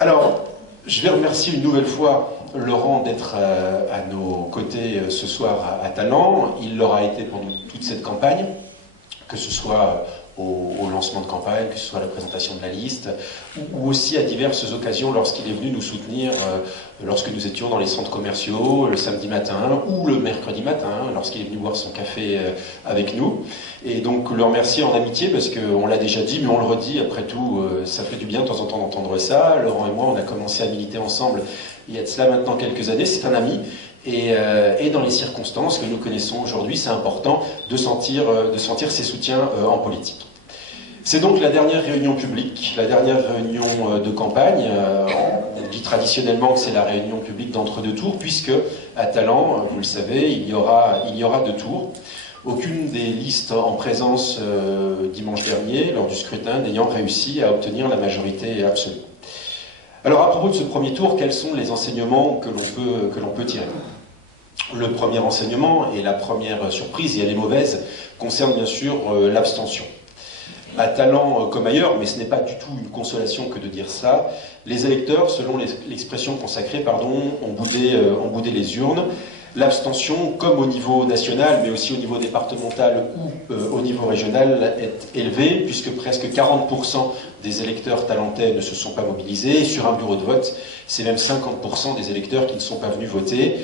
Alors, je vais remercier une nouvelle fois Laurent d'être à nos côtés ce soir à Talent. Il l'aura été pendant toute cette campagne, que ce soit au lancement de campagne, que ce soit à la présentation de la liste, ou aussi à diverses occasions lorsqu'il est venu nous soutenir, lorsque nous étions dans les centres commerciaux, le samedi matin ou le mercredi matin, lorsqu'il est venu boire son café avec nous. Et donc le remercier en amitié, parce qu'on l'a déjà dit, mais on le redit, après tout, ça fait du bien de temps en temps d'entendre ça. Laurent et moi, on a commencé à militer ensemble il y a de cela maintenant quelques années, c'est un ami. Et dans les circonstances que nous connaissons aujourd'hui, c'est important de sentir ses soutiens en politique. C'est donc la dernière réunion publique, la dernière réunion de campagne. On dit traditionnellement que c'est la réunion publique d'entre-deux tours, puisque à Talent, vous le savez, il y aura deux tours. Aucune des listes en présence dimanche dernier, lors du scrutin, n'ayant réussi à obtenir la majorité absolue. Alors à propos de ce premier tour, quels sont les enseignements que l'on peut tirer ? Le premier enseignement, et la première surprise, et elle est mauvaise, concerne bien sûr l'abstention. À Talent comme ailleurs, mais ce n'est pas du tout une consolation que de dire ça, les électeurs, selon l'expression consacrée, ont boudé les urnes. L'abstention, comme au niveau national, mais aussi au niveau départemental ou au niveau régional, est élevée, puisque presque 40% des électeurs talentais ne se sont pas mobilisés. Et sur un bureau de vote, c'est même 50% des électeurs qui ne sont pas venus voter.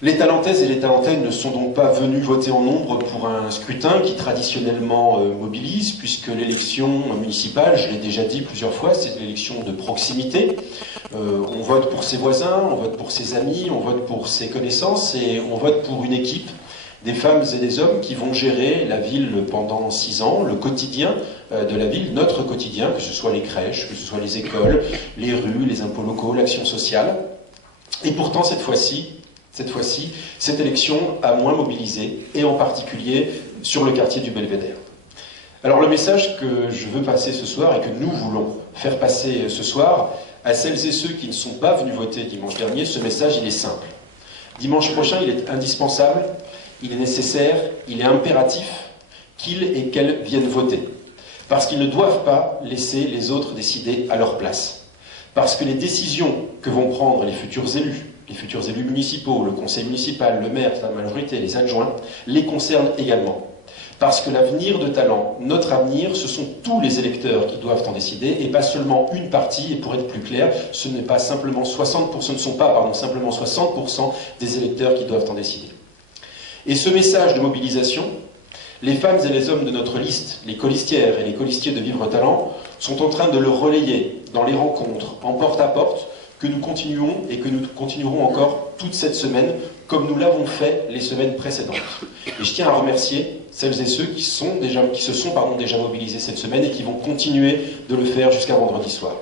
Les Talentaises et les Talentais ne sont donc pas venus voter en nombre pour un scrutin qui traditionnellement mobilise, puisque l'élection municipale, je l'ai déjà dit plusieurs fois, c'est l'élection de proximité. On vote pour ses voisins, on vote pour ses amis, on vote pour ses connaissances et on vote pour une équipe, des femmes et des hommes qui vont gérer la ville pendant 6 ans, le quotidien de la ville, notre quotidien, que ce soit les crèches, que ce soit les écoles, les rues, les impôts locaux, l'action sociale. Et pourtant, cette fois-ci, cette élection a moins mobilisé, et en particulier sur le quartier du Belvédère. Alors le message que je veux passer ce soir, et que nous voulons faire passer ce soir, à celles et ceux qui ne sont pas venus voter dimanche dernier, ce message, il est simple. Dimanche prochain, il est indispensable, il est nécessaire, il est impératif qu'ils et qu'elles viennent voter. Parce qu'ils ne doivent pas laisser les autres décider à leur place. Parce que les décisions que vont prendre les futurs élus municipaux, le conseil municipal, le maire, la majorité, les adjoints, les concernent également. Parce que l'avenir de Talent, notre avenir, ce sont tous les électeurs qui doivent en décider, et pas seulement une partie, et pour être plus clair, ce ne sont pas simplement 60% des électeurs qui doivent en décider. Et ce message de mobilisation, les femmes et les hommes de notre liste, les colistières et les colistiers de Vivre Talent, sont en train de le relayer dans les rencontres, en porte-à-porte, que nous continuons et que nous continuerons encore toute cette semaine, comme nous l'avons fait les semaines précédentes. Et je tiens à remercier celles et ceux qui se sont déjà mobilisés cette semaine et qui vont continuer de le faire jusqu'à vendredi soir.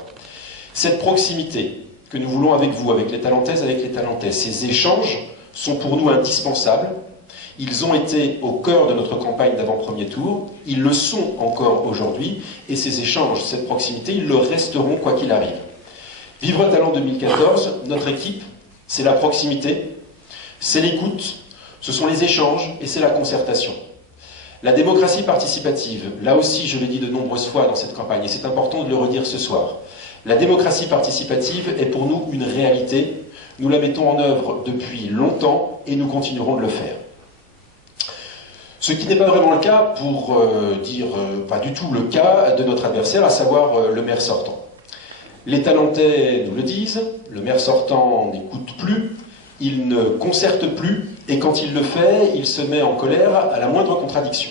Cette proximité que nous voulons avec vous, avec les Talentaises, avec les Talentais, ces échanges sont pour nous indispensables. Ils ont été au cœur de notre campagne d'avant-premier tour, ils le sont encore aujourd'hui, et ces échanges, cette proximité, ils le resteront quoi qu'il arrive. Vivre Talent 2014, notre équipe, c'est la proximité, c'est l'écoute, ce sont les échanges et c'est la concertation. La démocratie participative, là aussi je l'ai dit de nombreuses fois dans cette campagne et c'est important de le redire ce soir. La démocratie participative est pour nous une réalité, nous la mettons en œuvre depuis longtemps et nous continuerons de le faire. Ce qui n'est pas vraiment le cas pour pas du tout le cas de notre adversaire, à savoir le maire sortant. Les Talentais nous le disent, le maire sortant n'écoute plus, il ne concerte plus, et quand il le fait, il se met en colère à la moindre contradiction.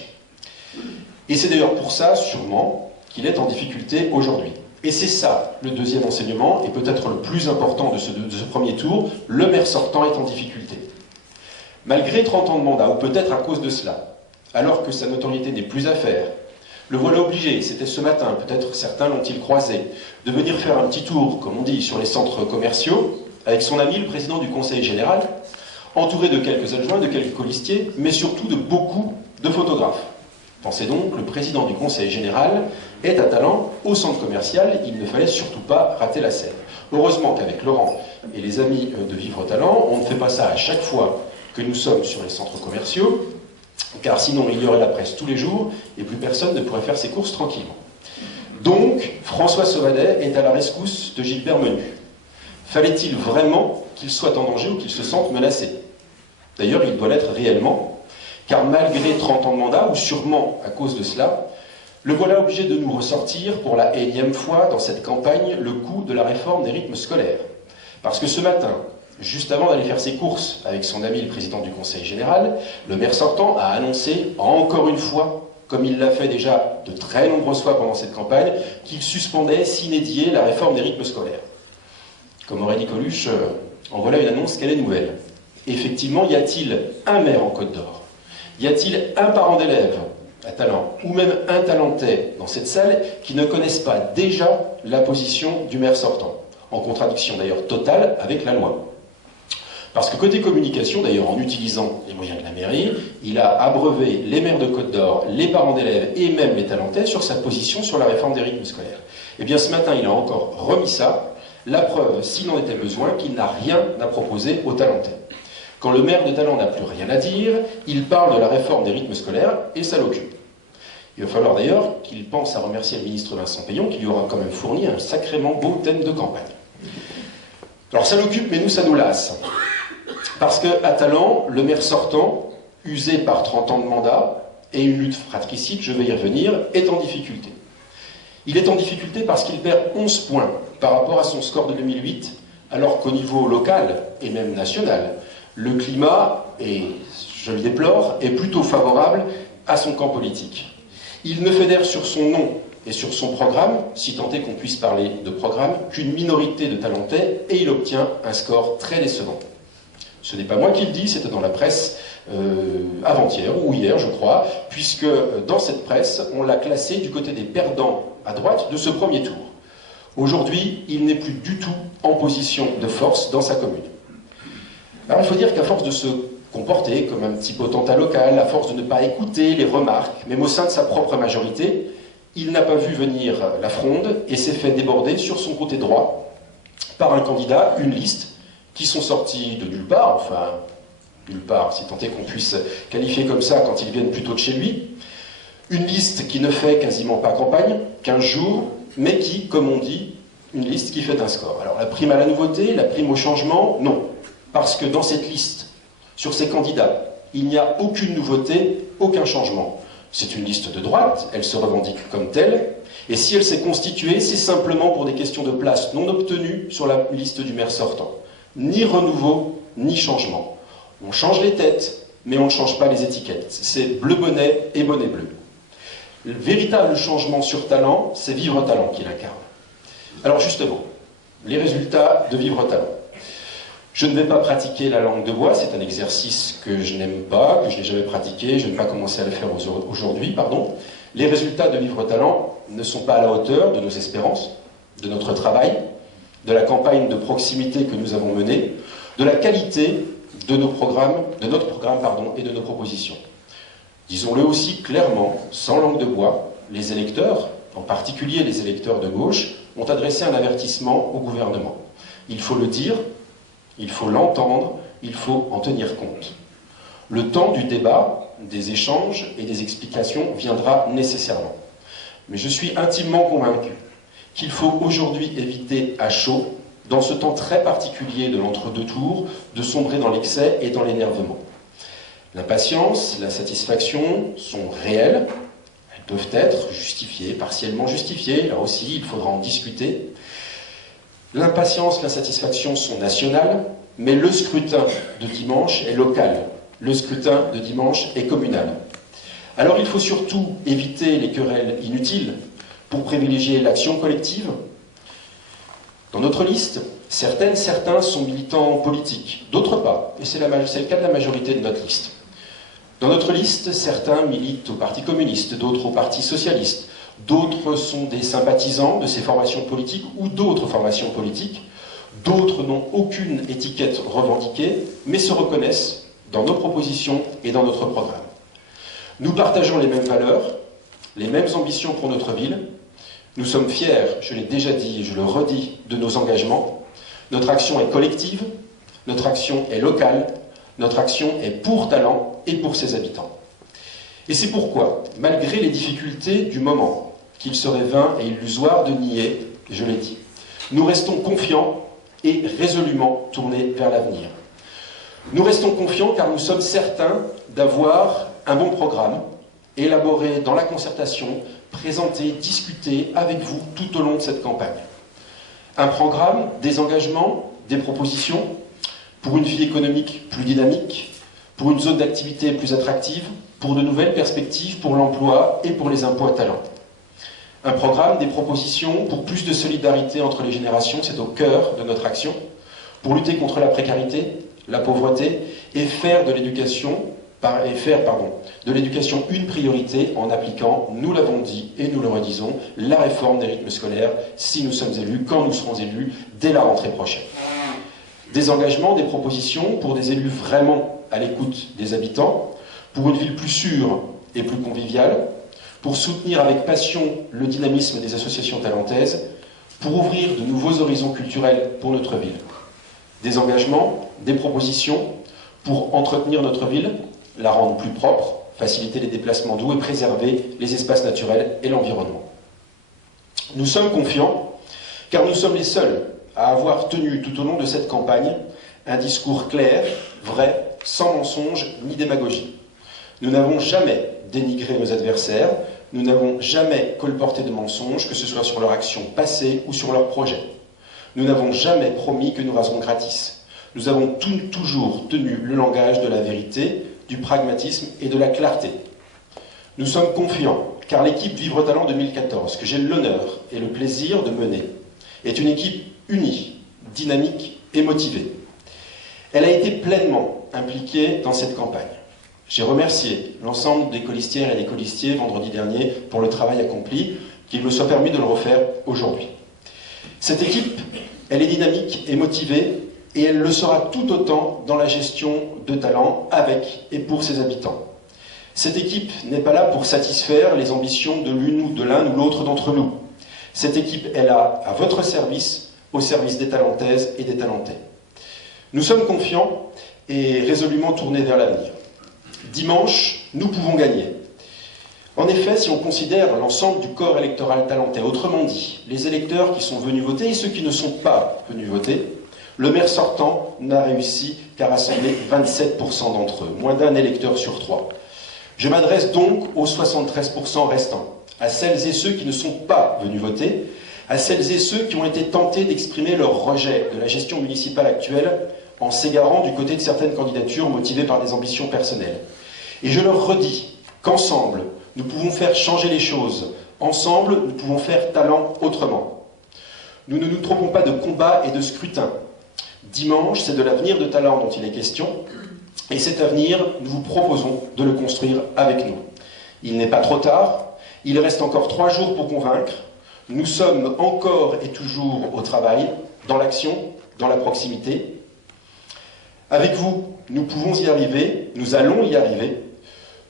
Et c'est d'ailleurs pour ça, sûrement, qu'il est en difficulté aujourd'hui. Et c'est ça, le deuxième enseignement, et peut-être le plus important de ce premier tour, le maire sortant est en difficulté. Malgré 30 ans de mandat, ou peut-être à cause de cela, alors que sa notoriété n'est plus à faire, le voilà obligé, c'était ce matin, peut-être certains l'ont-ils croisé, de venir faire un petit tour, comme on dit, sur les centres commerciaux, avec son ami, le président du conseil général, entouré de quelques adjoints, de quelques colistiers, mais surtout de beaucoup de photographes. Pensez donc, le président du conseil général est à Talent, au centre commercial, il ne fallait surtout pas rater la scène. Heureusement qu'avec Laurent et les amis de Vivre Talent, on ne fait pas ça à chaque fois que nous sommes sur les centres commerciaux, car sinon il y aurait la presse tous les jours et plus personne ne pourrait faire ses courses tranquillement. Donc, François Sauvadet est à la rescousse de Gilbert Menu. Fallait-il vraiment qu'il soit en danger ou qu'il se sente menacé? D'ailleurs, il doit l'être réellement, car malgré 30 ans de mandat, ou sûrement à cause de cela, le voilà obligé de nous ressortir pour la énième fois dans cette campagne le coup de la réforme des rythmes scolaires. Parce que ce matin, juste avant d'aller faire ses courses avec son ami le président du Conseil général, le maire sortant a annoncé, encore une fois, comme il l'a fait déjà de très nombreuses fois pendant cette campagne, qu'il suspendait sine die la réforme des rythmes scolaires. Comme aurait dit Coluche, en voilà une annonce qu'elle est nouvelle. Effectivement, y a-t-il un maire en Côte d'Or? Y a-t-il un parent d'élève à Talent, ou même un talentais dans cette salle, qui ne connaissent pas déjà la position du maire sortant, en contradiction d'ailleurs totale avec la loi? Parce que côté communication, d'ailleurs en utilisant les moyens de la mairie, il a abreuvé les maires de Côte d'Or, les parents d'élèves et même les talentais sur sa position sur la réforme des rythmes scolaires. Et bien ce matin, il a encore remis ça, la preuve, s'il en était besoin, qu'il n'a rien à proposer aux talentais. Quand le maire de Talent n'a plus rien à dire, il parle de la réforme des rythmes scolaires et ça l'occupe. Il va falloir d'ailleurs qu'il pense à remercier le ministre Vincent Payon qui lui aura quand même fourni un sacrément beau thème de campagne. Alors ça l'occupe, mais nous ça nous lasse. Parce qu'à Talent, le maire sortant, usé par 30 ans de mandat et une lutte fratricide, je vais y revenir, est en difficulté. Il est en difficulté parce qu'il perd 11 points par rapport à son score de 2008, alors qu'au niveau local et même national, le climat, et je le déplore, est plutôt favorable à son camp politique. Il ne fédère sur son nom et sur son programme, si tant est qu'on puisse parler de programme, qu'une minorité de talentais, et il obtient un score très décevant. Ce n'est pas moi qui le dis, c'était dans la presse avant-hier ou hier, je crois, puisque dans cette presse, on l'a classé du côté des perdants à droite de ce premier tour. Aujourd'hui, il n'est plus du tout en position de force dans sa commune. Alors il faut dire qu'à force de se comporter comme un petit potentat local, à force de ne pas écouter les remarques, même au sein de sa propre majorité, il n'a pas vu venir la fronde et s'est fait déborder sur son côté droit par un candidat, une liste, qui sont sortis de nulle part, enfin, nulle part, si tant est qu'on puisse qualifier comme ça quand ils viennent plutôt de chez lui. Une liste qui ne fait quasiment pas campagne, 15 jours, mais qui, comme on dit, une liste qui fait un score. Alors la prime à la nouveauté, la prime au changement, non. Parce que dans cette liste, sur ces candidats, il n'y a aucune nouveauté, aucun changement. C'est une liste de droite, elle se revendique comme telle, et si elle s'est constituée, c'est simplement pour des questions de place non obtenues sur la liste du maire sortant. Ni renouveau, ni changement. On change les têtes, mais on ne change pas les étiquettes. C'est bleu bonnet et bonnet bleu. Le véritable changement sur Talent, c'est Vivre Talent qui l'incarne. Alors justement, les résultats de Vivre Talent. Je ne vais pas pratiquer la langue de bois, c'est un exercice que je n'aime pas, que je n'ai jamais pratiqué, je ne vais pas commencer à le faire aujourd'hui, pardon. Les résultats de Vivre Talent ne sont pas à la hauteur de nos espérances, de notre travail, de la campagne de proximité que nous avons menée, de la qualité de nos programmes, de notre programme, pardon, et de nos propositions. Disons-le aussi clairement, sans langue de bois, les électeurs, en particulier les électeurs de gauche, ont adressé un avertissement au gouvernement. Il faut le dire, il faut l'entendre, il faut en tenir compte. Le temps du débat, des échanges et des explications viendra nécessairement. Mais je suis intimement convaincu qu'il faut aujourd'hui éviter à chaud, dans ce temps très particulier de l'entre-deux tours, de sombrer dans l'excès et dans l'énervement. L'impatience, l'insatisfaction sont réelles, elles peuvent être justifiées, partiellement justifiées, là aussi il faudra en discuter. L'impatience, l'insatisfaction sont nationales, mais le scrutin de dimanche est local, le scrutin de dimanche est communal. Alors il faut surtout éviter les querelles inutiles pour privilégier l'action collective. Dans notre liste, certains sont militants politiques, d'autres pas, et c'est le cas de la majorité de notre liste. Dans notre liste, certains militent au Parti communiste, d'autres au Parti socialiste, d'autres sont des sympathisants de ces formations politiques ou d'autres formations politiques, d'autres n'ont aucune étiquette revendiquée, mais se reconnaissent dans nos propositions et dans notre programme. Nous partageons les mêmes valeurs, les mêmes ambitions pour notre ville. Nous sommes fiers, je l'ai déjà dit et je le redis, de nos engagements. Notre action est collective, notre action est locale, notre action est pour Talent et pour ses habitants. Et c'est pourquoi, malgré les difficultés du moment, qu'il serait vain et illusoire de nier, je l'ai dit. Nous restons confiants et résolument tournés vers l'avenir. Nous restons confiants car nous sommes certains d'avoir un bon programme, élaboré dans la concertation, présenté, discuté avec vous tout au long de cette campagne. Un programme, des engagements, des propositions pour une vie économique plus dynamique, pour une zone d'activité plus attractive, pour de nouvelles perspectives pour l'emploi et pour les impôts à talent. Un programme, des propositions pour plus de solidarité entre les générations, c'est au cœur de notre action, pour lutter contre la précarité, la pauvreté et faire de l'éducation une priorité en appliquant, nous l'avons dit et nous le redisons, la réforme des rythmes scolaires si nous sommes élus, quand nous serons élus, dès la rentrée prochaine. Des engagements, des propositions pour des élus vraiment à l'écoute des habitants, pour une ville plus sûre et plus conviviale, pour soutenir avec passion le dynamisme des associations talentaises, pour ouvrir de nouveaux horizons culturels pour notre ville. Des engagements, des propositions pour entretenir notre ville, la rendre plus propre, faciliter les déplacements doux et préserver les espaces naturels et l'environnement. Nous sommes confiants car nous sommes les seuls à avoir tenu tout au long de cette campagne un discours clair, vrai, sans mensonge ni démagogie. Nous n'avons jamais dénigré nos adversaires, nous n'avons jamais colporté de mensonges, que ce soit sur leur action passée ou sur leurs projets. Nous n'avons jamais promis que nous raserons gratis. Nous avons toujours tenu le langage de la vérité, du pragmatisme et de la clarté. Nous sommes confiants, car l'équipe Vivre Talent 2014, que j'ai l'honneur et le plaisir de mener, est une équipe unie, dynamique et motivée. Elle a été pleinement impliquée dans cette campagne. J'ai remercié l'ensemble des colistières et des colistiers vendredi dernier pour le travail accompli, qu'il me soit permis de le refaire aujourd'hui. Cette équipe, elle est dynamique et motivée, et elle le sera tout autant dans la gestion de talent avec et pour ses habitants. Cette équipe n'est pas là pour satisfaire les ambitions de l'une ou de l'un ou l'autre d'entre nous. Cette équipe est là à votre service, au service des talentaises et des talentais. Nous sommes confiants et résolument tournés vers l'avenir. Dimanche, nous pouvons gagner. En effet, si on considère l'ensemble du corps électoral talentais, autrement dit, les électeurs qui sont venus voter et ceux qui ne sont pas venus voter, le maire sortant n'a réussi qu'à rassembler 27% d'entre eux, moins d'un électeur sur 3. Je m'adresse donc aux 73% restants, à celles et ceux qui ne sont pas venus voter, à celles et ceux qui ont été tentés d'exprimer leur rejet de la gestion municipale actuelle en s'égarant du côté de certaines candidatures motivées par des ambitions personnelles. Et je leur redis qu'ensemble, nous pouvons faire changer les choses. Ensemble, nous pouvons faire talent autrement. Nous ne nous trompons pas de combat et de scrutin. Dimanche, c'est de l'avenir de talent dont il est question. Et cet avenir, nous vous proposons de le construire avec nous. Il n'est pas trop tard. Il reste encore 3 jours pour convaincre. Nous sommes encore et toujours au travail, dans l'action, dans la proximité. Avec vous, nous pouvons y arriver, nous allons y arriver.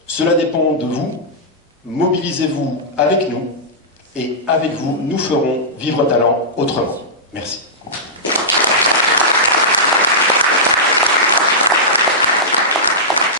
Cela dépend de vous. Mobilisez-vous avec nous et avec vous, nous ferons vivre talent autrement. Merci.